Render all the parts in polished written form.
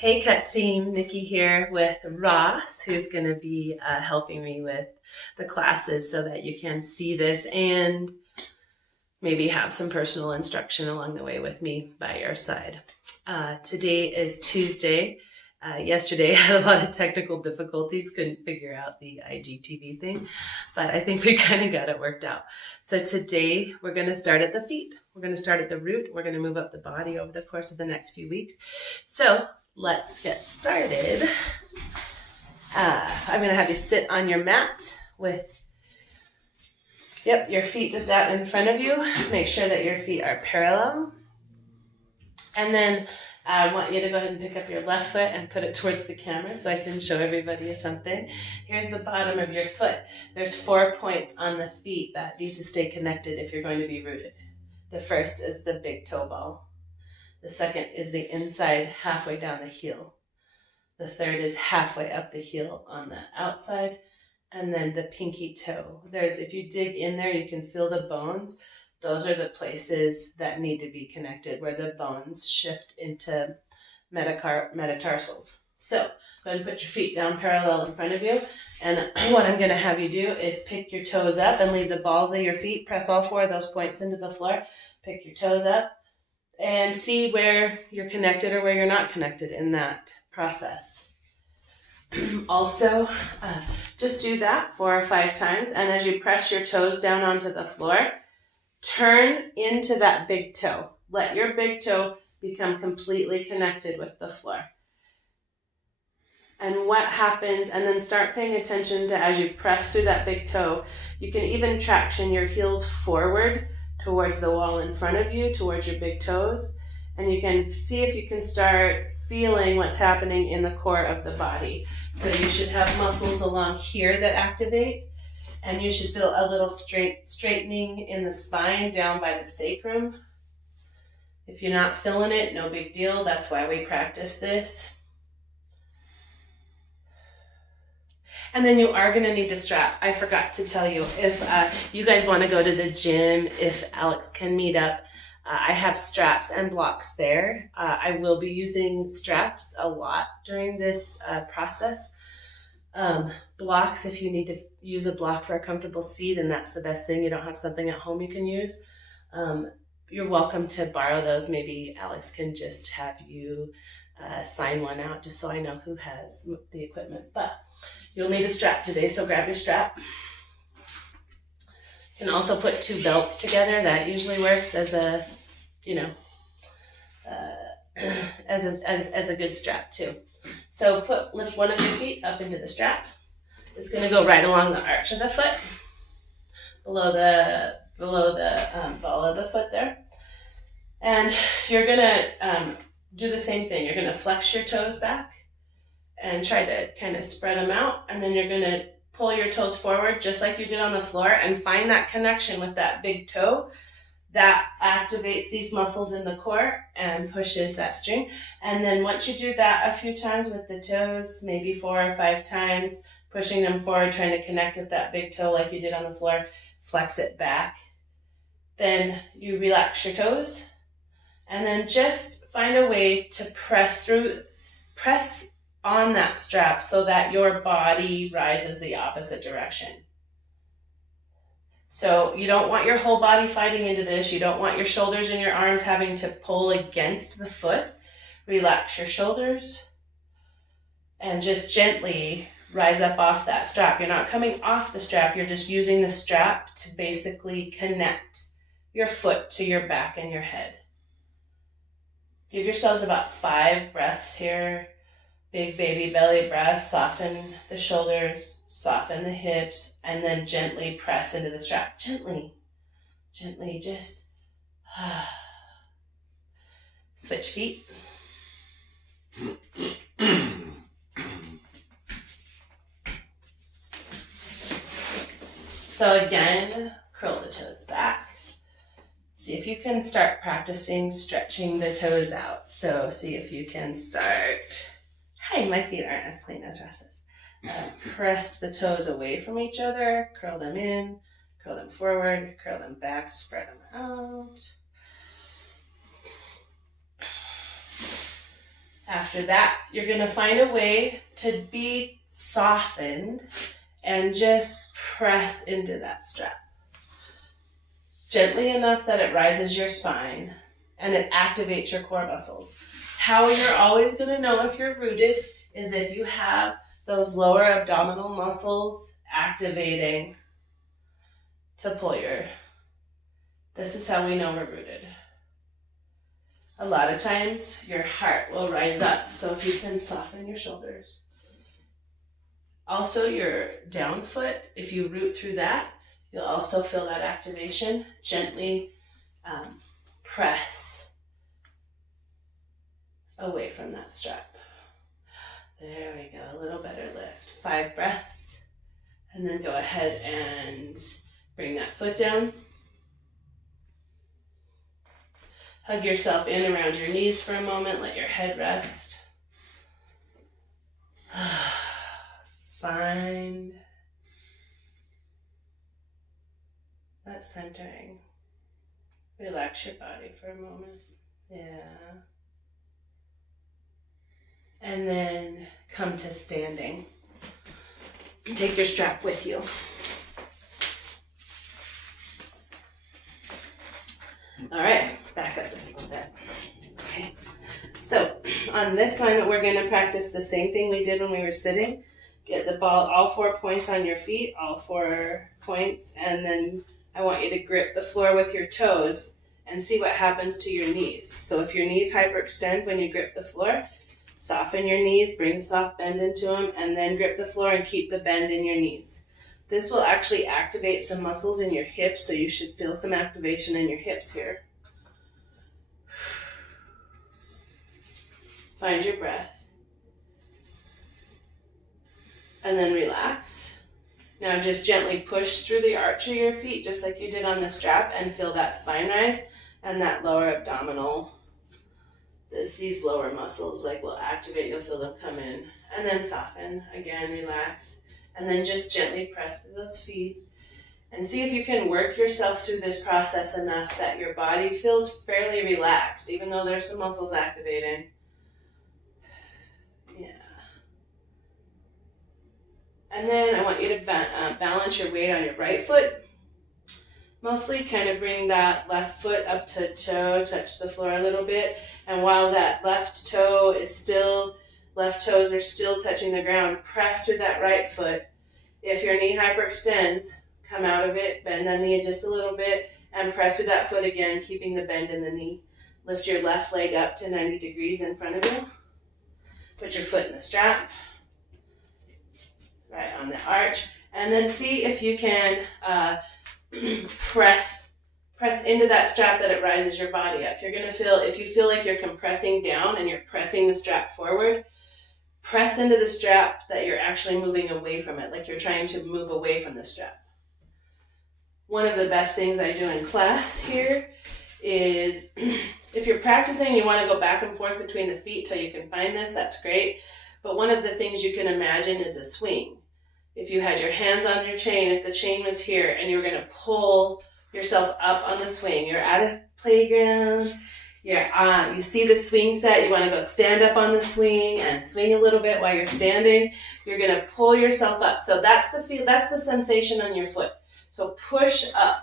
Hey Cut Team, Nikki here with Ross, who's going to be helping me with the classes so that you can see this and maybe have some personal instruction along the way with me by your side. Today is Tuesday. Yesterday I had a lot of technical difficulties, couldn't figure out the IGTV thing, but I think we kind of got it worked out. So today we're going to start at the feet. We're going to start at the root. We're going to move up the body over the course of the next few weeks. So let's get started. I'm going to have you sit on your mat with, your feet just out in front of you. Make sure that your feet are parallel. And then I want you to go ahead and pick up your left foot and put it towards the camera so I can show everybody something. Here's the bottom of your foot. There's 4 points on the feet that need to stay connected if you're going to be rooted. The first is the big toe ball. The second is the inside halfway down the heel. The third is halfway up the heel on the outside. And then the pinky toe. If you dig in there, you can feel the bones. Those are the places that need to be connected, where the bones shift into metatarsals. So go ahead and put your feet down parallel in front of you. And what I'm going to have you do is pick your toes up and leave the balls of your feet. Press all 4 of those points into the floor. Pick your toes up and see where you're connected or where you're not connected in that process. Also, just do that 4 or 5 times. And as you press your toes down onto the floor, turn into that big toe. Let your big toe become completely connected with the floor. And what happens, and then start paying attention to as you press through that big toe, you can even traction your heels forward towards the wall in front of you, towards your big toes. And you can see if you can start feeling what's happening in the core of the body. So you should have muscles along here that activate. And you should feel a little straightening in the spine down by the sacrum. If you're not feeling it, no big deal. That's why we practice this. And then you are going to need a strap. I forgot to tell you, if you guys want to go to the gym, if Alex can meet up, I have straps and blocks there. I will be using straps a lot during this process. Blocks, if you need to use a block for a comfortable seat, and that's the best thing. You don't have something at home you can use. You're welcome to borrow those. Maybe Alex can just have you sign one out just so I know who has the equipment. But you'll need a strap today, so grab your strap. You can also put 2 belts together. That usually works as a, as a good strap too. So lift one of your feet up into the strap. It's going to go right along the arch of the foot, below the ball of the foot there. And you're going to do the same thing. You're going to flex your toes back and try to kind of spread them out. And then you're going to pull your toes forward just like you did on the floor and find that connection with that big toe that activates these muscles in the core and pushes that string. And then once you do that a few times with the toes, maybe 4 or 5 times, pushing them forward, trying to connect with that big toe like you did on the floor, flex it back. Then you relax your toes and then just find a way to press on that strap so that your body rises the opposite direction. So you don't want your whole body fighting into this. You don't want your shoulders and your arms having to pull against the foot. Relax your shoulders and just gently rise up off that strap. You're not coming off the strap. You're just using the strap to basically connect your foot to your back and your head. Give yourselves about 5 breaths here. Big baby belly breath, soften the shoulders, soften the hips, and then gently press into the strap. Gently, just switch feet. So again, curl the toes back. See if you can start practicing stretching the toes out. So see if you can start. Hi, my feet aren't as clean as Russ's. Press the toes away from each other, curl them in, curl them forward, curl them back, spread them out. After that, you're going to find a way to be softened and just press into that strap. Gently enough that it rises your spine and it activates your core muscles. How you're always going to know if you're rooted is if you have those lower abdominal muscles activating to pull your. This is how we know we're rooted. A lot of times your heart will rise up, so if you can soften your shoulders. Also your down foot, if you root through that, you'll also feel that activation. Gently press away from that strap. There we go, a little better lift. 5 breaths. And then go ahead and bring that foot down. Hug yourself in around your knees for a moment. Let your head rest. Find that centering. Relax your body for a moment. Yeah. And then come to standing. Take your strap with you. All right, back up just a little bit. Okay, so on this one, we're going to practice the same thing we did when we were sitting. Get the ball, all 4 points on your feet, all 4 points, and then I want you to grip the floor with your toes and see what happens to your knees. So if your knees hyperextend when you grip the floor, soften your knees, bring a soft bend into them, and then grip the floor and keep the bend in your knees. This will actually activate some muscles in your hips, so you should feel some activation in your hips here. Find your breath. And then relax. Now just gently push through the arch of your feet, just like you did on the strap, and feel that spine rise and that lower abdominal. These lower muscles will activate, you'll feel them come in. And then soften, again, relax. And then just gently press through those feet. And see if you can work yourself through this process enough that your body feels fairly relaxed, even though there's some muscles activating. Yeah. And then I want you to balance your weight on your right foot. Mostly kind of bring that left foot up to toe, touch the floor a little bit. And while that left toes are still touching the ground, press through that right foot. If your knee hyperextends, come out of it, bend the knee just a little bit, and press through that foot again, keeping the bend in the knee. Lift your left leg up to 90 degrees in front of you. Put your foot in the strap, right on the arch. And then see if you can press into that strap that it rises your body up. You're going to feel, if you feel like you're compressing down and you're pressing the strap forward, press into the strap that you're actually moving away from it, like you're trying to move away from the strap. One of the best things I do in class here is, if you're practicing, you want to go back and forth between the feet till you can find this, that's great. But one of the things you can imagine is a swing. If you had your hands on your chain, if the chain was here and you were going to pull yourself up on the swing, you're at a playground, you see the swing set, you want to go stand up on the swing and swing a little bit while you're standing, you're going to pull yourself up. So that's the sensation on your foot. So push up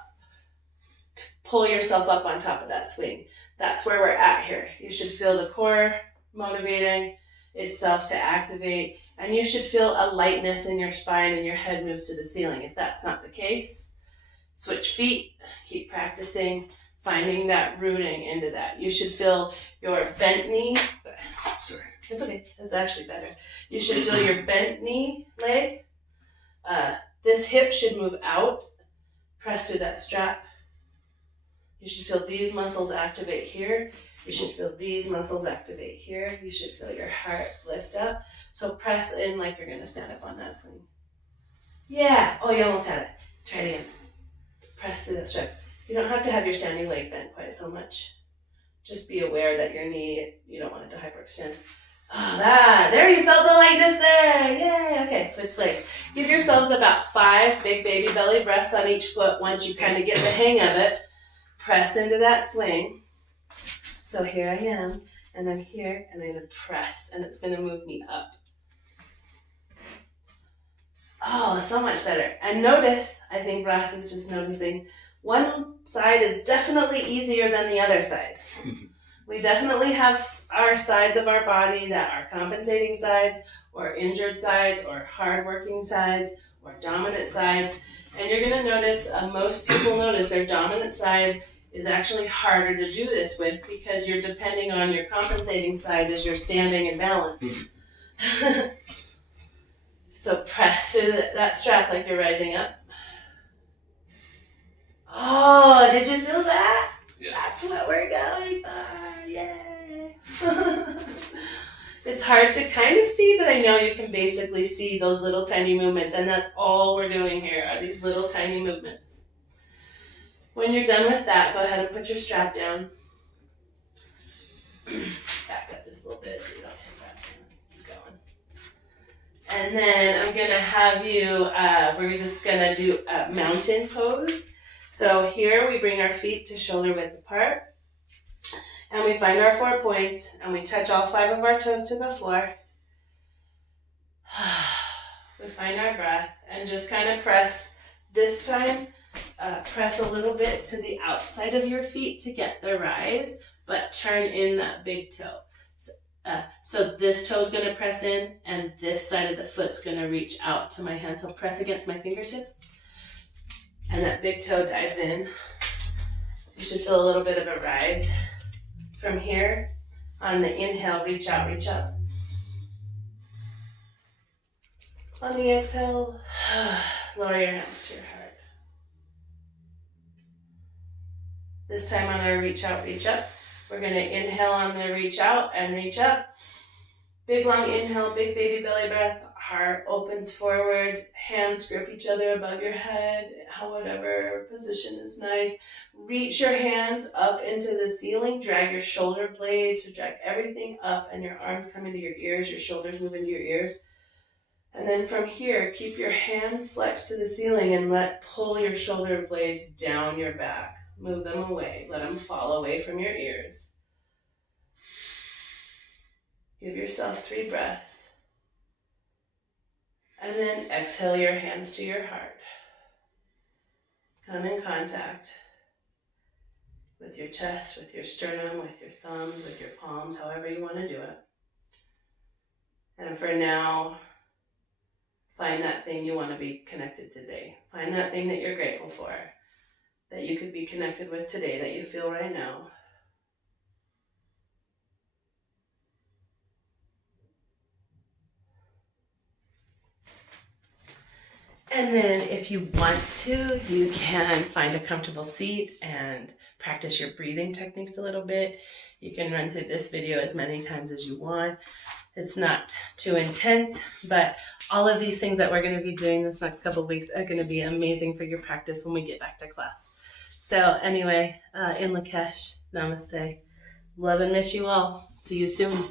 to pull yourself up on top of that swing. That's where we're at here. You should feel the core motivating itself to activate. And you should feel a lightness in your spine and your head moves to the ceiling. If that's not the case, switch feet, keep practicing, finding that rooting into that. You should feel your bent knee. Sorry, it's okay. It's actually better. You should feel your bent knee leg. This hip should move out. Press through that strap. You should feel these muscles activate here. You should feel these muscles activate here. You should feel your heart lift up. So press in like you're going to stand up on that swing. Yeah. Oh, you almost had it. Try it again. Press through that strap. You don't have to have your standing leg bent quite so much. Just be aware that your knee, you don't want it to hyperextend. Oh, there you felt the lightness there. Yay. Okay, switch legs. Give yourselves about 5 big baby belly breaths on each foot. Once you kind of get the hang of it, press into that swing. So here I am. and I'm here, and I'm going to press, and it's going to move me up. Oh, so much better. And notice, I think breath is just noticing, one side is definitely easier than the other side. We definitely have our sides of our body that are compensating sides, or injured sides, or hardworking sides, or dominant sides. And you're going to notice, most people notice their dominant side is actually harder to do this with because you're depending on your compensating side as you're standing and balance. So press through that strap like you're rising up. Oh, did you feel that? Yes. That's what we're going for. Yay. It's hard to kind of see, but I know you can basically see those little tiny movements, and that's all we're doing here are these little tiny movements. When you're done with that, go ahead and put your strap down. Back up just a little bit so you don't hit that. Keep going. And then I'm going to have you, we're just going to do a mountain pose. So here we bring our feet to shoulder width apart. And we find our 4 points, and we touch all 5 of our toes to the floor. We find our breath, and just kind of press. This time, press a little bit to the outside of your feet to get the rise, but turn in that big toe. So this toe's going to press in, and this side of the foot's going to reach out to my hand. So press against my fingertips, and that big toe dives in. You should feel a little bit of a rise. From here, on the inhale, reach out, reach up. On the exhale, lower your hands to your heart. This time on our reach out, reach up, we're going to inhale on the reach out and reach up. Big long inhale, big baby belly breath. Heart opens forward, hands grip each other above your head, whatever position is nice. Reach your hands up into the ceiling, drag your shoulder blades, drag everything up, and your arms come into your ears, your shoulders move into your ears. And then from here, keep your hands flexed to the ceiling and pull your shoulder blades down your back. Move them away, let them fall away from your ears. Give yourself 3 breaths. And then exhale your hands to your heart. Come in contact with your chest, with your sternum, with your thumbs, with your palms, however you want to do it. And for now, find that thing you want to be connected today. Find that thing that you're grateful for, that you could be connected with today, that you feel right now. And then if you want to, you can find a comfortable seat and practice your breathing techniques a little bit. You can run through this video as many times as you want. It's not too intense, but all of these things that we're going to be doing this next couple of weeks are going to be amazing for your practice when we get back to class. So anyway, in Lakesh, namaste. Love and miss you all. See you soon.